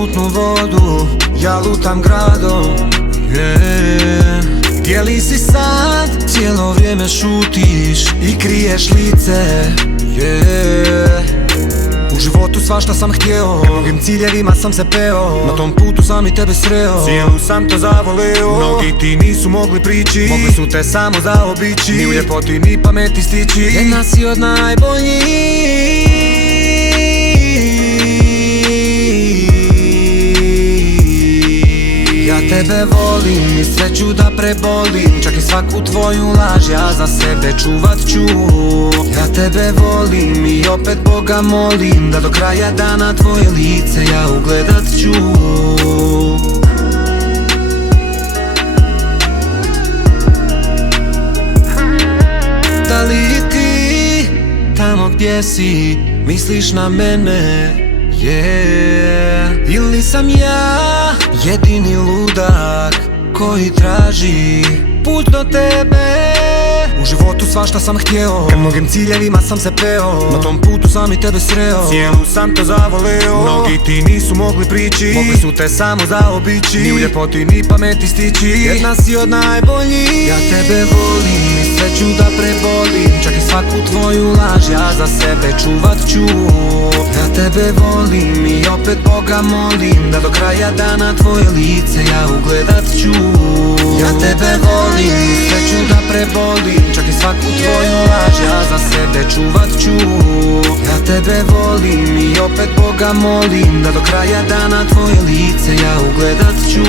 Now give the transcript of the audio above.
mutnu vodu, ja lutam gradom, Gdje li si sad? Cijelo vrijeme šutiš i kriješ lice, U životu svašta sam htjeo, mnogim ciljevima sam se peo, na tom putu sam i tebe sreo, cijelu sam te zavoleo. Mnogi ti nisu mogli prići, mogli su te samo zaobići, ni u ljepoti ni pameti stići. Jedna si od najboljih. Ja tebe volim i sve ću da prebolim, čak i svaku tvoju laž ja za sebe čuvat ću. Ja tebe volim i opet Boga molim, da do kraja dana tvoje lice ja ugledat ću. Da li ti, tamo gdje si, misliš na mene, Ili sam ja jedini ludak koji traži put do tebe? U životu svašta sam htjeo, ka mnogim ciljevima sam se peo, na tom putu sam i tebe sreo, cijelu sam te zavoleo. Mnogi ti nisu mogli prići, mogli su te samo zaobići, ni u ljepoti ni pameti stići. Jedna si od najboljih. Ja tebe volim i sve ću da prebolim, čak i svaku tvoju laž ja za sebe čuvat ću. Ja tebe volim i opet Boga molim, da do kraja dana tvoje lice ja ugledat ću. Ja tebe volim i sve ću da prebolim, čak i svaku tvoju laž ja za sebe čuvat ću. Ja tebe volim i opet Boga molim, da do kraja dana tvoje lice ja ugledat ću.